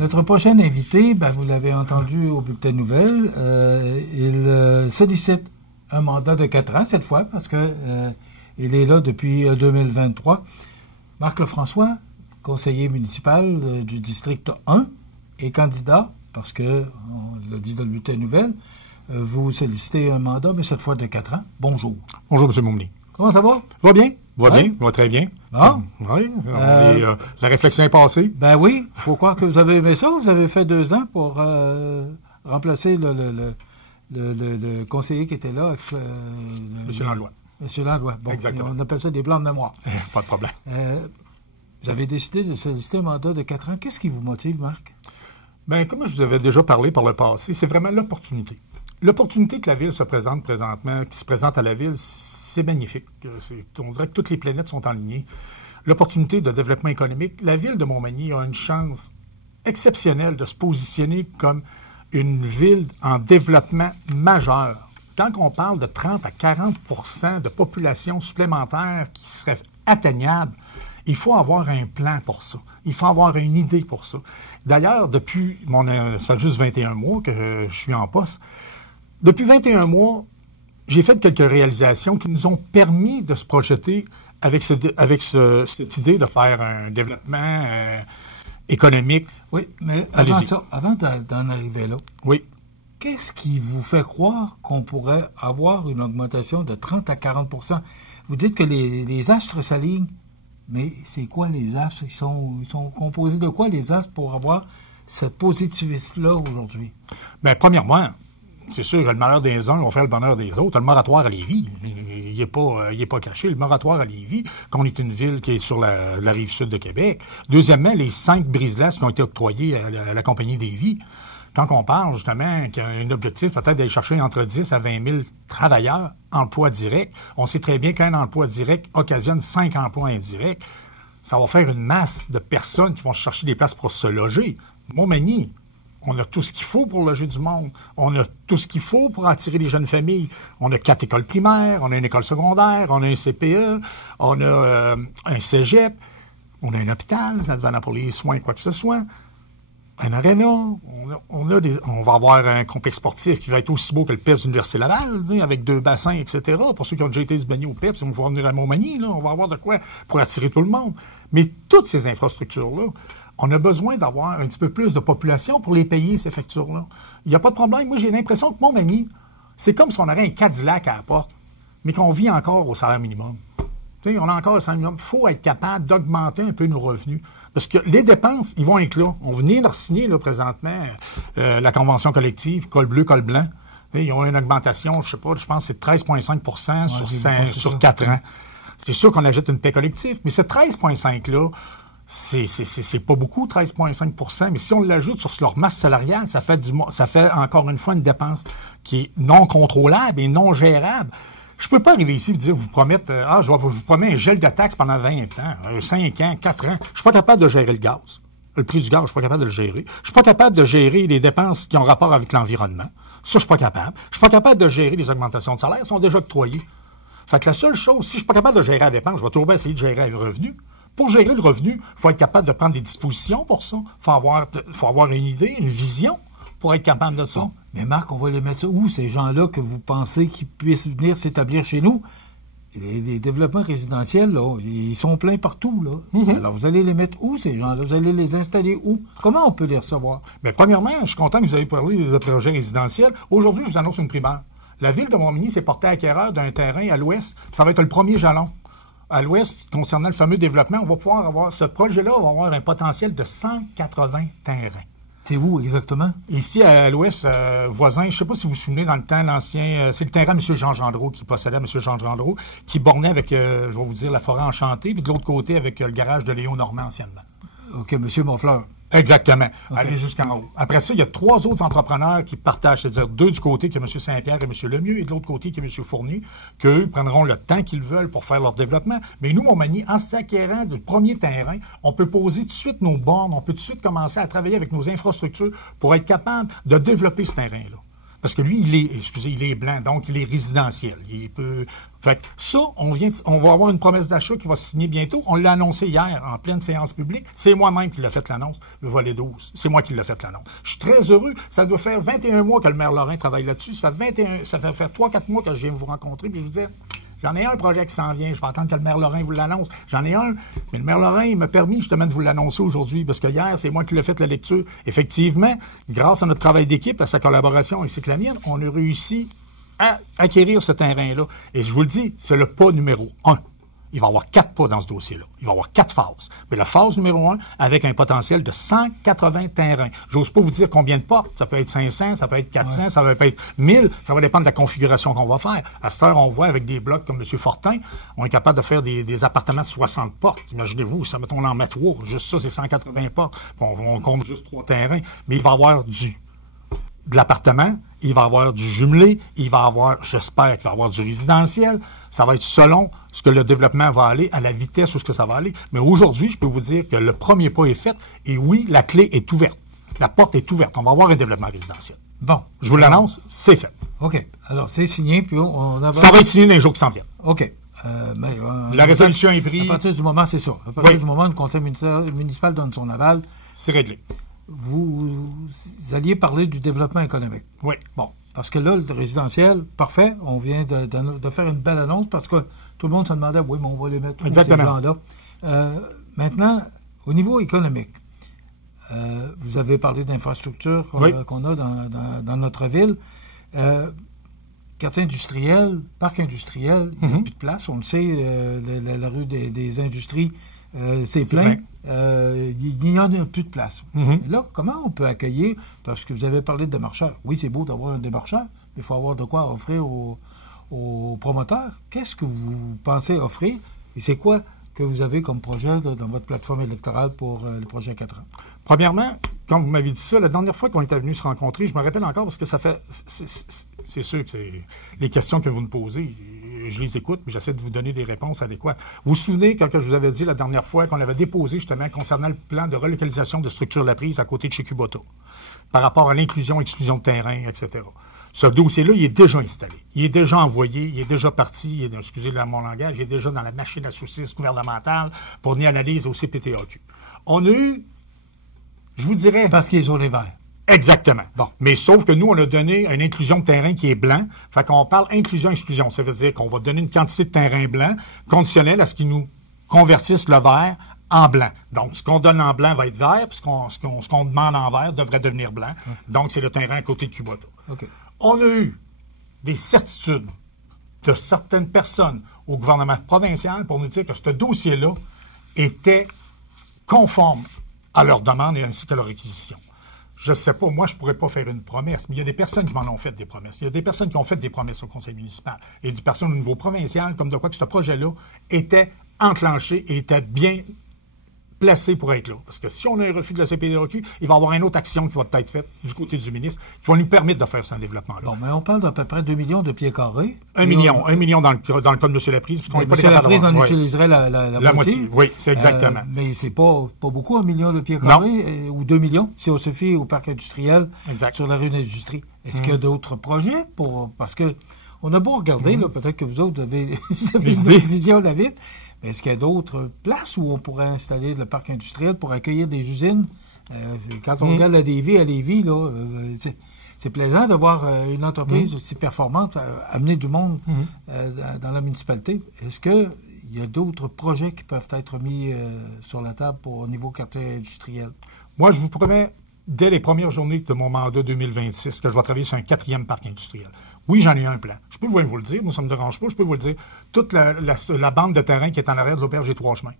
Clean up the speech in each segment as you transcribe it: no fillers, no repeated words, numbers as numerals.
Notre prochain invité, vous l'avez entendu au bulletin de nouvelles, il sollicite un mandat de 4 ans cette fois, parce que il est là depuis 2023. Marc Lefrançois, conseiller municipal du district 1, est candidat, parce que, on l'a dit dans le bulletin de nouvelles, vous sollicitez un mandat, mais cette fois de 4 ans. Bonjour. Bonjour, M. Moumny. Comment ça va? Va bien. Va très bien. Bon. Oui, la réflexion est passée. Ben oui, il faut croire que vous avez aimé ça. Vous avez fait 2 ans pour remplacer le conseiller qui était là. M. Landlois. M. Landlois. Bon, exactement. On appelle ça des blancs de mémoire. Pas de problème. Vous avez décidé de solliciter un mandat de 4 ans. Qu'est-ce qui vous motive, Marc? Bien, comme je vous avais déjà parlé par le passé, c'est vraiment l'opportunité. L'opportunité que la Ville se présente présentement, qui se présente à la Ville, c'est magnifique. On dirait que toutes les planètes sont alignées. L'opportunité de développement économique, la Ville de Montmagny a une chance exceptionnelle de se positionner comme une ville en développement majeur. Quand on parle de 30 à 40 % de population supplémentaire qui serait atteignable, il faut avoir un plan pour ça. Il faut avoir une idée pour ça. D'ailleurs, depuis, ça fait juste 21 mois que je suis en poste. Depuis 21 mois, j'ai fait quelques réalisations qui nous ont permis de se projeter avec cette idée de faire un développement économique. Oui, mais avant d'en arriver là, oui. Qu'est-ce qui vous fait croire qu'on pourrait avoir une augmentation de 30 à 40 %? Vous dites que les astres s'alignent, mais c'est quoi les astres? Ils sont composés de quoi, les astres, pour avoir cette positivisme-là aujourd'hui? Bien, premièrement, c'est sûr que le malheur des uns va faire le bonheur des autres. Le moratoire à Lévis, il n'est pas caché. Le moratoire à Lévis, qu'on est une ville qui est sur la rive sud de Québec. Deuxièmement, les 5 brises-glaces qui ont été octroyés à la compagnie Lévis. Quand on parle, justement, qu'il y a un objectif peut-être d'aller chercher entre 10 à 20 000 travailleurs, emploi direct, on sait très bien qu'un emploi direct occasionne 5 emplois indirects. Ça va faire une masse de personnes qui vont chercher des places pour se loger. Montmagny, on a tout ce qu'il faut pour loger du monde. On a tout ce qu'il faut pour attirer les jeunes familles. On a 4 écoles primaires, on a une école secondaire, on a un CPE, on a un cégep, on a un hôpital, ça devient pour les soins, quoi que ce soit. Un aréna, on va avoir un complexe sportif qui va être aussi beau que le PEPS de l'Université Laval, avec 2 bassins, etc. Pour ceux qui ont déjà été se baigner au PEPS, on va venir à Montmagny, là, on va avoir de quoi pour attirer tout le monde. Mais toutes ces infrastructures-là, on a besoin d'avoir un petit peu plus de population pour les payer, ces factures-là. Il n'y a pas de problème. Moi, j'ai l'impression que Montmagny, c'est comme si on avait un Cadillac à la porte, mais qu'on vit encore au salaire minimum. T'sais, on a encore le salaire minimum. Il faut être capable d'augmenter un peu nos revenus. Parce que les dépenses, ils vont être là. On venait de signer là, présentement la convention collective, col bleu, col blanc. Ils ont une augmentation, je pense que c'est de 13,5 % sur 4 ans. C'est sûr qu'on ajoute une paie collective, mais ce 13,5 %-là, c'est pas beaucoup, 13,5 %, mais si on l'ajoute sur leur masse salariale, ça fait encore une fois une dépense qui est non contrôlable et non gérable. Je peux pas arriver ici et dire, vous promettre, je vous promets un gel de taxes pendant 20 ans, 5 ans, 4 ans. Je suis pas capable de gérer le gaz. Le prix du gaz, je suis pas capable de le gérer. Je suis pas capable de gérer les dépenses qui ont rapport avec l'environnement. Ça, je suis pas capable. Je suis pas capable de gérer les augmentations de salaire. Elles sont déjà octroyées. Fait que la seule chose, si je suis pas capable de gérer la dépense, je vais toujours essayer de gérer le revenu. Pour gérer le revenu, il faut être capable de prendre des dispositions pour ça. Faut avoir une idée, une vision pour être capable de ça. Bon, mais Marc, on va les mettre où, ces gens-là que vous pensez qu'ils puissent venir s'établir chez nous? Les développements résidentiels, là, ils sont pleins partout, là. Mm-hmm. Alors, vous allez les mettre où, ces gens-là? Vous allez les installer où? Comment on peut les recevoir? Bien, premièrement, je suis content que vous ayez parlé de projet résidentiel. Aujourd'hui, je vous annonce une primeur. La Ville de Montmagny s'est portée acquéreur d'un terrain à l'ouest. Ça va être le premier jalon. À l'ouest, concernant le fameux développement, on va pouvoir avoir, ce projet-là va avoir un potentiel de 180 terrains. C'est où exactement? Ici, à l'ouest, voisin, je ne sais pas si vous vous souvenez, dans le temps, l'ancien, c'est le terrain M. Jean Gendreau qui possédait M. Jean Gendreau, qui bornait avec, je vais vous dire, la forêt enchantée, puis de l'autre côté, avec le garage de Léon Normand anciennement. OK, M. Monfleur. Exactement. Okay. Aller jusqu'en haut. Après ça, il y a 3 autres entrepreneurs qui partagent, c'est-à-dire 2 du côté qui est M. Saint-Pierre et M. Lemieux, et de l'autre côté qui est M. Fournier, qu'eux prendront le temps qu'ils veulent pour faire leur développement. Mais nous, Montmagny, en s'acquérant du premier terrain, on peut poser tout de suite nos bornes, on peut tout de suite commencer à travailler avec nos infrastructures pour être capable de développer ce terrain-là. Parce que lui, il est blanc, donc il est résidentiel. Il peut... Fait que ça, on va avoir une promesse d'achat qui va se signer bientôt. On l'a annoncé hier, en pleine séance publique. C'est moi-même qui l'ai fait l'annonce, le volet 12. C'est moi qui l'ai fait l'annonce. Je suis très heureux. Ça doit faire 21 mois que le maire Lorrain travaille là-dessus. Ça fait faire 3-4 mois que je viens vous rencontrer, puis je vous dis... J'en ai un projet qui s'en vient. Je vais attendre que le maire Lorrain vous l'annonce. J'en ai un. Mais le maire Lorrain, il m'a permis justement de vous l'annoncer aujourd'hui parce que hier, c'est moi qui l'ai fait la lecture. Effectivement, grâce à notre travail d'équipe, à sa collaboration ainsi que la mienne, on a réussi à acquérir ce terrain-là. Et je vous le dis, c'est le pas numéro 1. Il va y avoir 4 pas dans ce dossier-là. Il va y avoir 4 phases. Mais la phase numéro 1, avec un potentiel de 180 terrains. J'ose pas vous dire combien de portes. Ça peut être 500, ça peut être 400, ça peut être 1000. Ça va dépendre de la configuration qu'on va faire. À cette heure, on voit avec des blocs comme M. Fortin, on est capable de faire des appartements de 60 portes. Imaginez-vous, ça mettons en met 3. Juste ça, c'est 180 portes. On compte juste 3 terrains. Mais il va y avoir de l'appartement, il va y avoir du jumelé, il va y avoir, j'espère qu'il va y avoir du résidentiel. Ça va être selon ce que le développement va aller, à la vitesse où ce que ça va aller. Mais aujourd'hui, je peux vous dire que le premier pas est fait et oui, la clé est ouverte. La porte est ouverte. On va avoir un développement résidentiel. Bon. Je vous l'annonce, c'est fait. OK. Alors, c'est signé, puis ça va être signé dans les jours qui s'en viennent. OK. La résolution est prise. À partir du moment, c'est ça. À partir du moment où le conseil municipal donne son aval, c'est réglé. Vous alliez parler du développement économique. Oui. Bon, parce que là, le résidentiel, parfait, on vient de faire une belle annonce parce que tout le monde se demandait, oui, mais on va les mettre où, ces gens-là. Maintenant, au niveau économique, vous avez parlé d'infrastructures qu'on a dans notre ville. Quartier industriel, parc industriel, il n'y a plus de place. On le sait, la rue des industries, c'est plein. Il n'y en a plus de place. Et là, comment on peut accueillir, parce que vous avez parlé de démarcheurs. Oui, c'est beau d'avoir un démarcheur, mais il faut avoir de quoi offrir aux promoteurs. Qu'est-ce que vous pensez offrir et c'est quoi que vous avez comme projet là, dans votre plateforme électorale pour le projet 4 ans? Premièrement, quand vous m'avez dit ça, la dernière fois qu'on était venu se rencontrer, je me rappelle encore parce que ça fait... C'est sûr que c'est les questions que vous me posez, je les écoute, mais j'essaie de vous donner des réponses adéquates. Vous vous souvenez, quand je vous avais dit la dernière fois qu'on avait déposé justement concernant le plan de relocalisation de structure de la prise à côté de chez Kubota, par rapport à l'inclusion, exclusion de terrain, etc. Ce dossier-là, il est déjà installé. Il est déjà envoyé, il est déjà parti, excusez mon langage, il est déjà dans la machine à saucisses gouvernementale pour une analyse au CPTAQ. On a eu, je vous dirais... Parce qu'ils sont les verts. Exactement. Bon. Mais sauf que nous, on a donné une inclusion de terrain qui est blanc. Fait qu'on parle inclusion-exclusion. Ça veut dire qu'on va donner une quantité de terrain blanc conditionnelle à ce qu'ils nous convertissent le vert en blanc. Donc, ce qu'on donne en blanc va être vert, puis ce qu'on demande en vert devrait devenir blanc. Okay. Donc, c'est le terrain à côté de Kubota. Okay. On a eu des certitudes de certaines personnes au gouvernement provincial pour nous dire que ce dossier-là était conforme à leurs demandes et ainsi qu'à leur réquisition. Je ne sais pas, moi, je ne pourrais pas faire une promesse, mais il y a des personnes qui m'en ont fait des promesses. Il y a des personnes qui ont fait des promesses au conseil municipal. Et des personnes au niveau provincial, comme de quoi que ce projet-là était enclenché et était bien placé pour être là. Parce que si on a un refus de la CPDAQ, il va y avoir une autre action qui va être faite du côté du ministre qui va nous permettre de faire ce développement-là. Bon, mais on parle d'à peu près 2 millions de pieds carrés. 1 million dans le cas de M. Laprise. M. Laprise en utiliserait la moitié. Oui, c'est exactement. Mais c'est pas beaucoup 1 million de pieds carrés ou 2 millions si on se fie au parc industriel sur la rue d'Industrie. Est-ce qu'il y a d'autres projets parce que on a beau regarder, là, peut-être que vous autres, vous avez une vision de la ville, mais est-ce qu'il y a d'autres places où on pourrait installer le parc industriel pour accueillir des usines? Quand on regarde la Lévis à Lévis, là, c'est plaisant de voir une entreprise aussi performante amener du monde dans la municipalité. Est-ce qu'il y a d'autres projets qui peuvent être mis sur la table au niveau quartier industriel? Moi, je vous promets, dès les premières journées de mon mandat 2026, que je vais travailler sur un 4e parc industriel. Oui, j'en ai un plan. Je peux vous le dire, moi, ça ne me dérange pas, je peux vous le dire. Toute la bande de terrain qui est en arrière de l'auberge des Trois Chemins,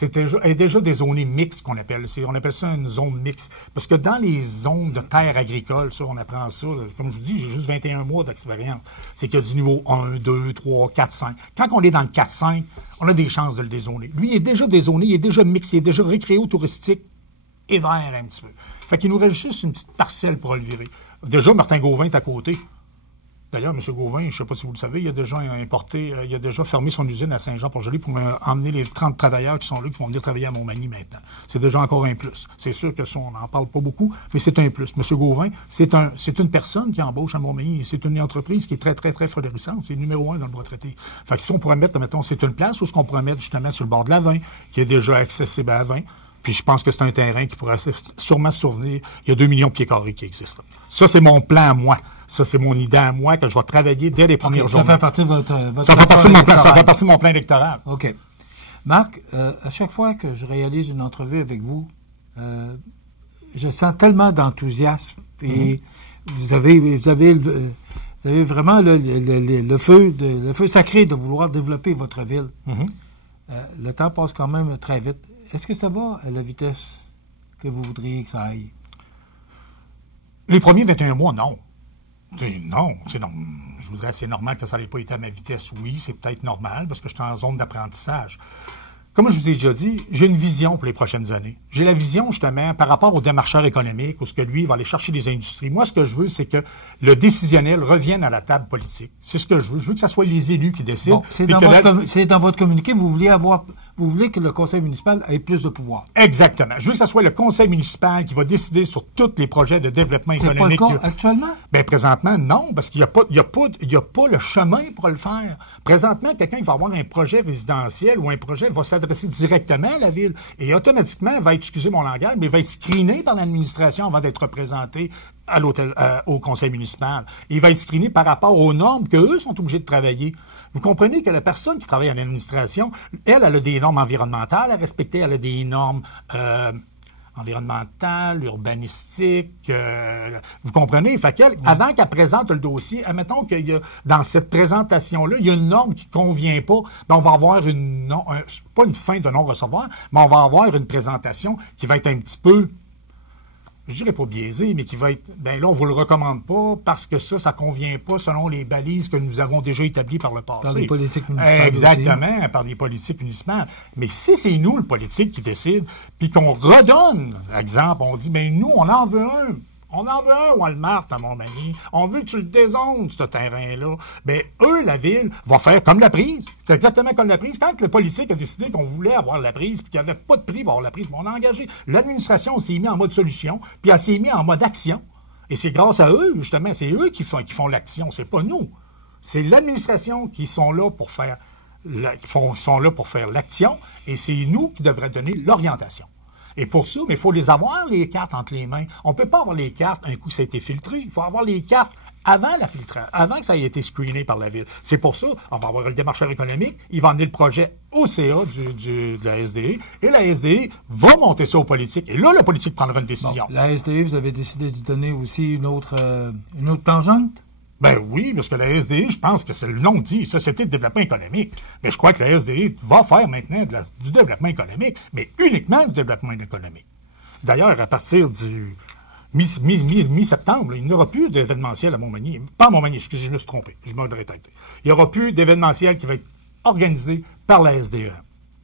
est déjà des zones mixtes qu'on appelle. On appelle ça une zone mixte. Parce que dans les zones de terre agricole, ça, on apprend ça. Comme je vous dis, j'ai juste 21 mois d'expérience. C'est qu'il y a du niveau 1, 2, 3, 4, 5. Quand on est dans le 4, 5, on a des chances de le dézoner. Lui, il est déjà dézoné, il est déjà mixte, il est déjà récréo-touristique et vert un petit peu. Fait qu'il nous reste juste une petite parcelle pour le virer. Déjà, Martin Gauvin est à côté. D'ailleurs, M. Gauvin, je ne sais pas si vous le savez, il a déjà fermé son usine à Saint-Jean-Port-Joli pour emmener les 30 travailleurs qui sont là, qui vont venir travailler à Montmagny maintenant. C'est déjà encore un plus. C'est sûr que ça, on n'en parle pas beaucoup, mais c'est un plus. M. Gauvin, c'est une personne qui embauche à Montmagny. C'est une entreprise qui est très, très, très florissante. C'est le numéro 1 dans le bois traité. Fait que si on pourrait mettre, mettons, c'est une place où ce qu'on pourrait mettre justement sur le bord de la 20, qui est déjà accessible à la 20. Puis je pense que c'est un terrain qui pourrait sûrement survenir. Il y a 2 millions de pieds carrés qui existent là. Ça, c'est mon plan à moi. Ça, c'est mon idée à moi que je vais travailler dès les premières journées. Ça fait partie de votre ça fait partie de mon plan. Ça fait partie de mon plan électoral. OK. Marc, à chaque fois que je réalise une entrevue avec vous, je sens tellement d'enthousiasme. Et vous avez vraiment le feu sacré de vouloir développer votre ville. Le temps passe quand même très vite. Est-ce que ça va à la vitesse que vous voudriez que ça aille? Les premiers 21 mois, non. Non, je voudrais, c'est normal que ça n'ait pas été à ma vitesse. Oui, c'est peut-être normal parce que je suis en zone d'apprentissage. Comme je vous ai déjà dit, j'ai une vision pour les prochaines années. J'ai la vision, justement, par rapport au démarcheur économique, où ce que lui va aller chercher des industries. Moi, ce que je veux, c'est que le décisionnel revienne à la table politique. C'est ce que je veux. Je veux que ce soit les élus qui décident. Bon, c'est dans votre communiqué, vous voulez que le conseil municipal ait plus de pouvoir. Exactement. Je veux que ce soit le conseil municipal qui va décider sur tous les projets de développement économique. C'est pas le cas actuellement? Bien, présentement, non, parce qu'il n'y a pas le chemin pour le faire. Présentement, quelqu'un qui va avoir un projet résidentiel ou un projet va s'adresser directement à la ville et automatiquement va être, excusez mon langage, mais va être screené par l'administration avant d'être représenté au conseil municipal. Il va être screené par rapport aux normes qu'eux sont obligés de travailler. Vous comprenez que la personne qui travaille en administration, elle a des normes environnementales à respecter, elle a des normes environnementales, urbanistiques. Vous comprenez? Fait qu'elle, avant qu'elle présente le dossier, admettons qu'il y a, dans cette présentation-là, il y a une norme qui ne convient pas, ben on va avoir pas une fin de non-recevoir, mais on va avoir une présentation qui va être un petit peu, je dirais pas biaisée, mais qui va être, ben là, on vous le recommande pas parce que ça convient pas selon les balises que nous avons déjà établies par le passé. Par des politiques municipales. Exactement, aussi. Par des politiques municipales. Mais si c'est nous, le politique, qui décide, puis qu'on redonne, exemple, on dit, ben nous, on en veut un. On en veut un Walmart à Montmagny. On veut que tu le dézones, ce terrain-là. Bien, eux, la ville, va faire comme la prise. C'est exactement comme la prise. Quand le politique a décidé qu'on voulait avoir la prise, puis qu'il n'y avait pas de prix pour avoir la prise, on a engagé. L'administration s'est mis en mode solution, puis elle s'est mis en mode action. Et c'est grâce à eux, justement, c'est eux qui font l'action. C'est pas nous. C'est l'administration qui sont là pour faire l'action, et c'est nous qui devrions donner l'orientation. Et pour ça, mais il faut les avoir, les cartes, entre les mains. On ne peut pas avoir les cartes un coup ça a été filtré. Il faut avoir les cartes avant la filtration, avant que ça ait été screené par la ville. C'est pour ça, on va avoir le démarcheur économique, il va emmener le projet au CA de la SDE, et la SDE va monter ça aux politiques. Et là, la politique prendra une décision. Bon, la SDE, vous avez décidé de donner aussi une autre tangente? Ben oui, parce que la SDE, je pense que c'est le nom dit, Société de développement économique. Mais je crois que la SDE va faire maintenant du développement économique, mais uniquement du développement économique. D'ailleurs, à partir du mi-septembre, il n'y aura plus d'événementiel à Montmagny. Pas à Montmagny, excusez, je me suis trompé, je me répète. Il n'y aura plus d'événementiel qui va être organisé par la SDE.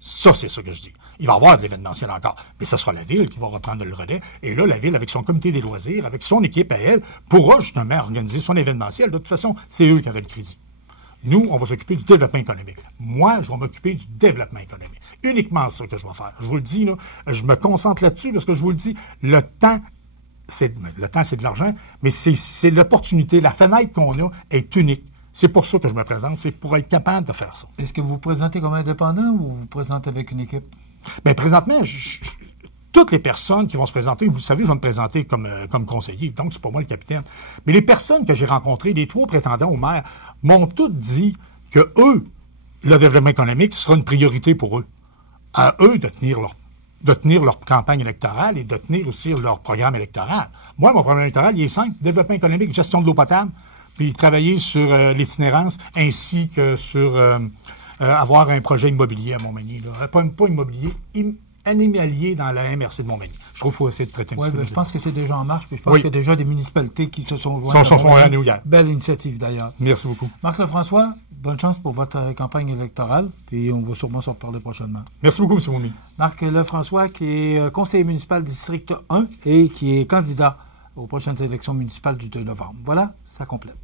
Ça, c'est ça que je dis. Il va y avoir de l'événementiel encore, mais ce sera la ville qui va reprendre le relais. Et là, la ville, avec son comité des loisirs, avec son équipe à elle, pourra justement organiser son événementiel. De toute façon, c'est eux qui avaient le crédit. Nous, on va s'occuper du développement économique. Moi, je vais m'occuper du développement économique. Uniquement ça que je vais faire. Je vous le dis, là, je me concentre là-dessus parce que je vous le dis, le temps, c'est de l'argent, mais c'est l'opportunité, la fenêtre qu'on a est unique. C'est pour ça que je me présente, c'est pour être capable de faire ça. Est-ce que vous vous présentez comme indépendant ou vous vous présentez avec une équipe? Bien, présentement, toutes les personnes qui vont se présenter, vous savez, je vais me présenter comme conseiller, donc c'est pas moi le capitaine. Mais les personnes que j'ai rencontrées, les 3 prétendants au maire, m'ont toutes dit que eux, le développement économique sera une priorité pour eux. À eux de tenir leur campagne électorale et de tenir aussi leur programme électoral. Moi, mon programme électoral, il est simple, développement économique, gestion de l'eau potable, puis travailler sur l'itinérance ainsi que sur avoir un projet immobilier à Montmagny. Là. Pas immobilier, animalier dans la MRC de Montmagny. Je trouve qu'il faut essayer de traiter un petit peu. Oui, je pense que c'est déjà en marche, puis je pense qu'il y a déjà des municipalités qui se sont jointes à nous hier. Belle initiative d'ailleurs. Merci beaucoup. Marc Lefrançois, bonne chance pour votre campagne électorale, puis on va sûrement s'en reparler prochainement. Merci beaucoup, M. Moumi. Marc Lefrançois, qui est conseiller municipal district 1 et qui est candidat aux prochaines élections municipales du 2 novembre. Voilà, ça complète.